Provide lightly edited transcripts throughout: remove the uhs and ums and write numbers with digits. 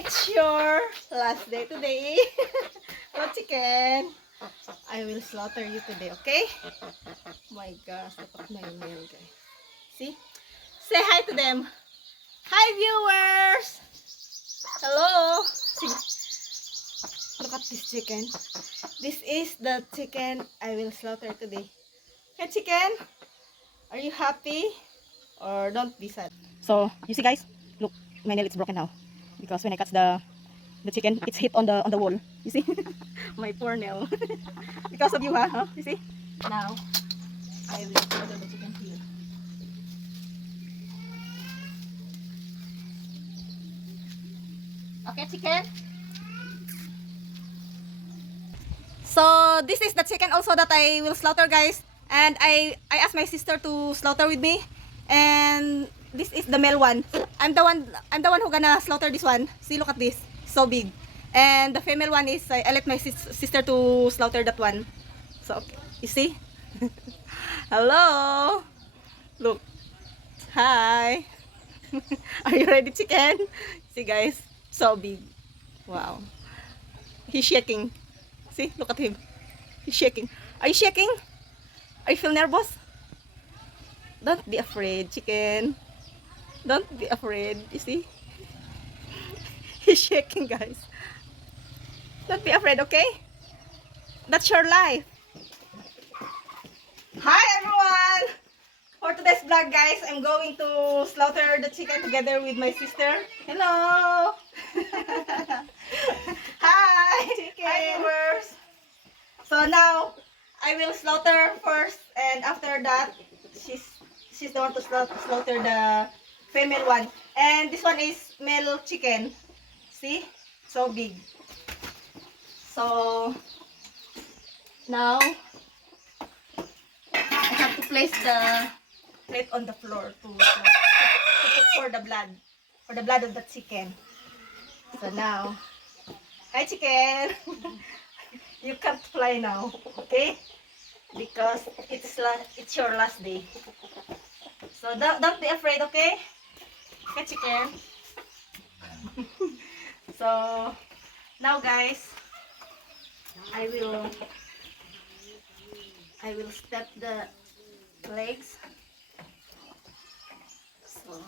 It's your last day today. So chicken, I will slaughter you today, okay? My gosh, look at my nail, guys. See? Say hi to them. Hi, viewers! Hello! See? Look at this chicken. This is the chicken I will slaughter today. Okay, chicken? Are you happy? Or don't be sad? So, you see guys? Look, my nail is broken now. Because when I cut the chicken, it's hit on the wall. You see? My poor nail. Because of you, huh? You see? Now, I will slaughter the chicken here. Okay, chicken. So, this is the chicken also that I will slaughter, guys. And I asked my sister to slaughter with me. And this is the male one. I'm the one who gonna slaughter this one. See, look at this. So big. And the female one is I let my sister to slaughter that one. So, okay. You see? Hello. Look. Hi. Are you ready, chicken? See, guys. So big. Wow. He's shaking. See, look at him. He's shaking. Are you shaking? Are you feel nervous? Don't be afraid, chicken. Don't be afraid. You see? He's shaking, guys. Don't be afraid, okay? That's your life. Hi, everyone! For today's vlog, guys, I'm going to slaughter the chicken together with my sister. Hello! Hi! Chicken! Hi, viewers! So now, I will slaughter first, and after that, she's the one to slaughter the female one. And this one is male chicken. See? So big. So, now, I have to place the plate on the floor to put for the blood of the chicken. So now, hi chicken! You can't fly now, okay? Because it's your last day. So don't be afraid, okay? Okay, chicken. So now, guys, I will step the legs. So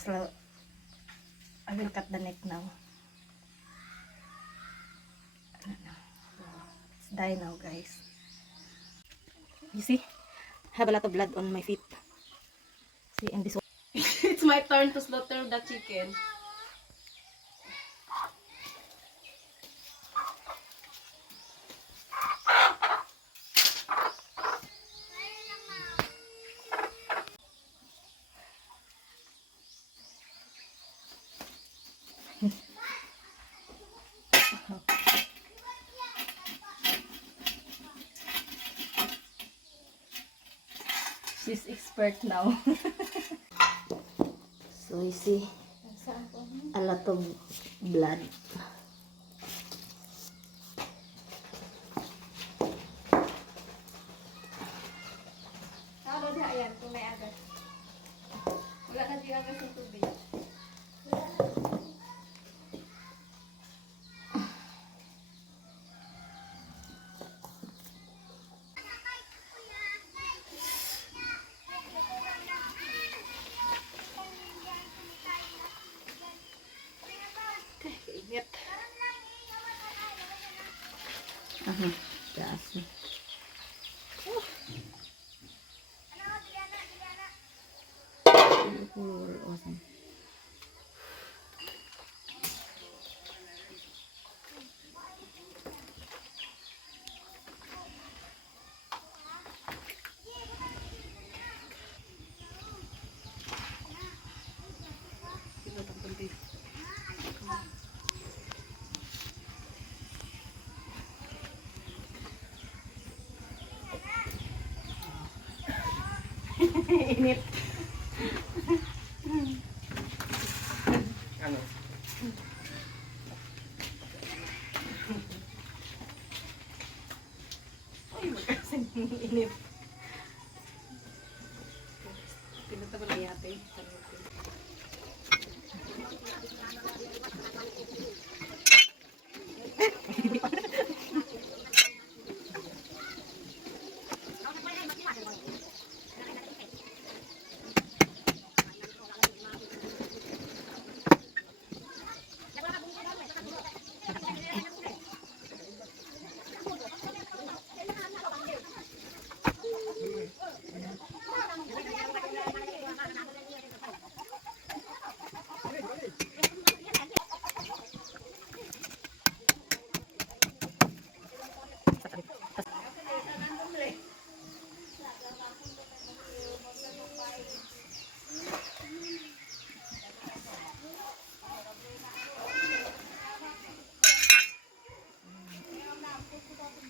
So I will cut the neck now. So, it's die now, guys. You see? I have a lot of blood on my feet. See, and this one. It's my turn to slaughter the chicken. She's expert now. So you see, a lot of blood. Ano na yan kung may agas? Wala na di agas ng tubig. Ingat. Gas. Awesome. Init. Ano? Kaya pa eh.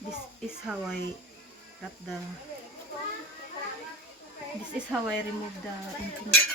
This is how I got the. This is how I remove the infinite.